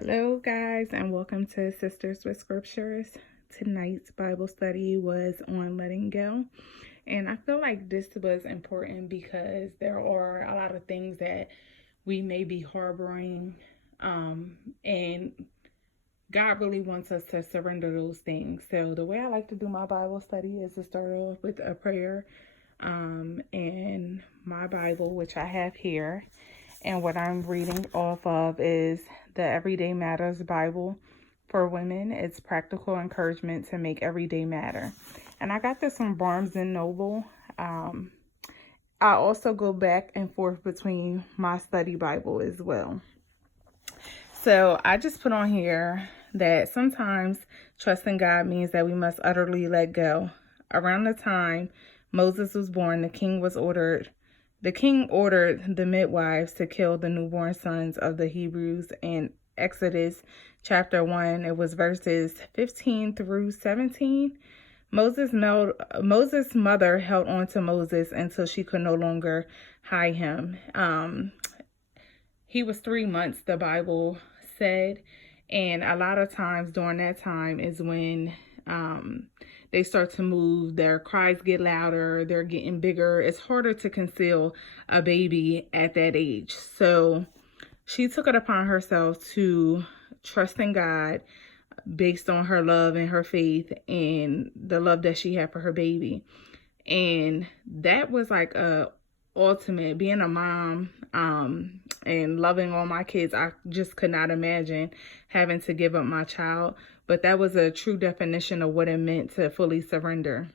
Hello, guys, and welcome to Sisters with Scriptures. Tonight's Bible study was on letting go, and I feel like this was important because there are a lot of things that we may be harboring, and God really wants us to surrender those things. So, the way I like to do my Bible study is to start off with a prayer, and my Bible, which I have here. And what I'm reading off of is the Everyday Matters Bible for Women. It's practical encouragement to make everyday matter. And I got this from Barnes and Noble. I also go back and forth between my study Bible as well. So I just put on here that sometimes trusting God means that we must utterly let go. Around the time Moses was born, the king ordered the midwives to kill the newborn sons of the Hebrews. In Exodus chapter 1, it was verses 15 through 17. Moses' mother held on to Moses until she could no longer hide him. He was 3 months, the Bible said. And a lot of times during that time is when they start to move, their cries get louder, they're getting bigger. It's harder to conceal a baby at that age. So she took it upon herself to trust in God based on her love and her faith and the love that she had for her baby. And that was like a ultimate, being a mom and loving all my kids. I just could not imagine having to give up my child. But that was a true definition of what it meant to fully surrender.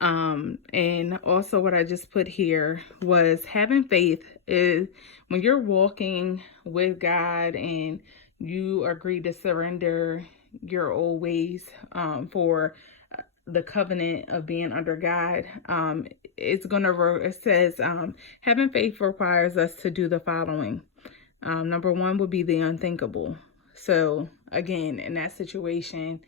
And also what I just put here was having faith is when you're walking with God and you agree to surrender your old ways for the covenant of being under God. It says having faith requires us to do the following. Number one would be the unthinkable. So again, in that situation,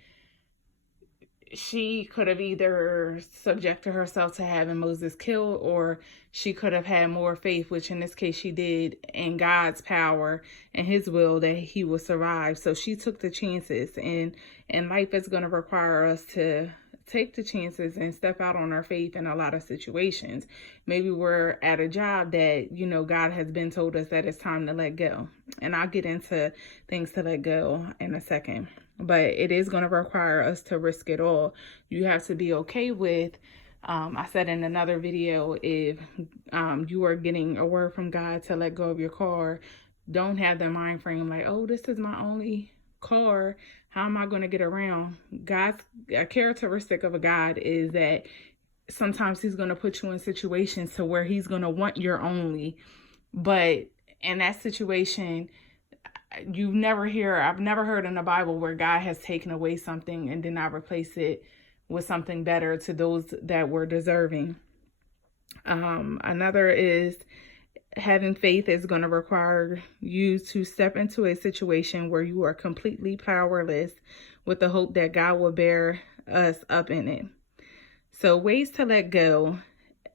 she could have either subjected herself to having Moses killed, or she could have had more faith, which in this case she did, in God's power and his will that he will survive. So she took the chances, and life is going to require us to take the chances and step out on our faith in a lot of situations. Maybe we're at a job that, God has been told us that it's time to let go. And I'll get into things to let go in a second. But it is going to require us to risk it all. You have to be okay with, I said in another video, if you are getting a word from God to let go of your car, don't have the mind frame like, oh, this is my only car. How am I going to get around? A characteristic of a God is that sometimes he's going to put you in situations to where he's going to want your only. But in that situation, I've never heard in the Bible where God has taken away something and did not replace it with something better to those that were deserving. Another is having faith is going to require you to step into a situation where you are completely powerless with the hope that God will bear us up in it. So ways to let go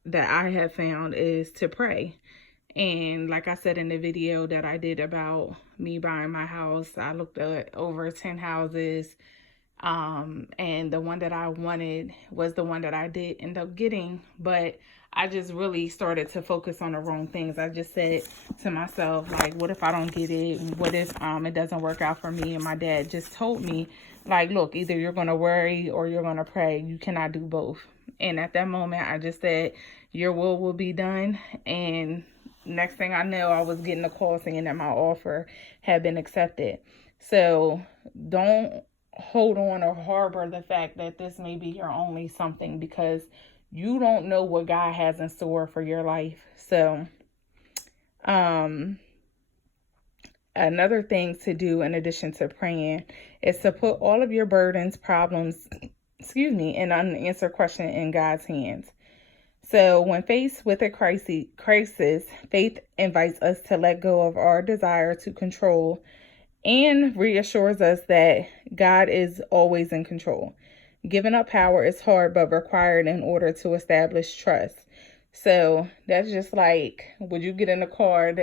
that I have found is to pray. And like I said in the video that I did about me buying my house, I looked at over 10 houses. And the one that I wanted was the one that I did end up getting, but I just really started to focus on the wrong things. I just said to myself, like, what if I don't get it? What if it doesn't work out for me? And my dad just told me, like, look, either you're going to worry or you're going to pray. You cannot do both. And at that moment, I just said, your will be done. And next thing I know, I was getting a call saying that my offer had been accepted. So don't hold on or harbor the fact that this may be your only something, because you don't know what God has in store for your life. So another thing to do in addition to praying is to put all of your burdens, problems, and unanswered question in God's hands. So when faced with a crisis, faith invites us to let go of our desire to control and reassures us that God is always in control. Giving up power is hard, but required in order to establish trust. So that's just like, would you get in a car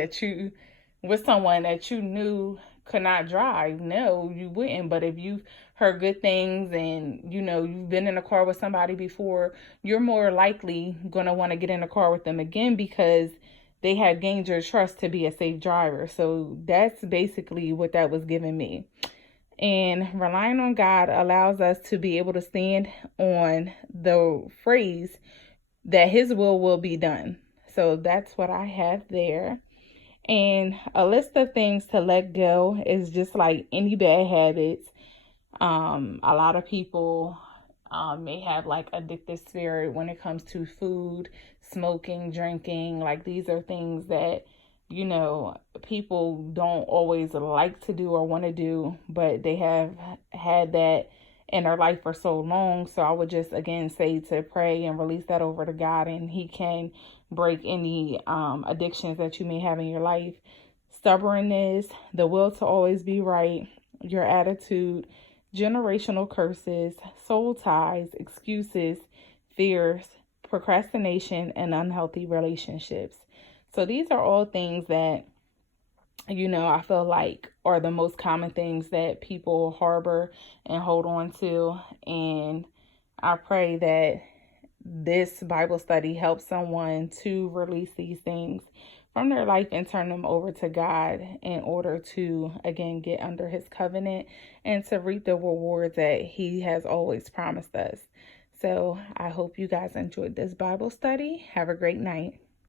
with someone that you knew could not drive, no, you wouldn't. But if you've heard good things and, you've been in a car with somebody before, you're more likely going to want to get in a car with them again because they have gained your trust to be a safe driver. So that's basically what that was giving me. And relying on God allows us to be able to stand on the phrase that his will be done. So that's what I have there. And a list of things to let go is just like any bad habits. A lot of people may have like addictive spirit when it comes to food, smoking, drinking. Like these are things that, people don't always like to do or want to do, but they have had that in their life for so long. So I would just again say to pray and release that over to God, and he can break any addictions that you may have in your life. Stubbornness, the will to always be right, your attitude, generational curses, soul ties, excuses, fears, procrastination, and unhealthy relationships. So these are all things that, I feel like are the most common things that people harbor and hold on to. And I pray that this Bible study helps someone to release these things from their life and turn them over to God in order to, again, get under his covenant and to reap the rewards that he has always promised us. So I hope you guys enjoyed this Bible study. Have a great night.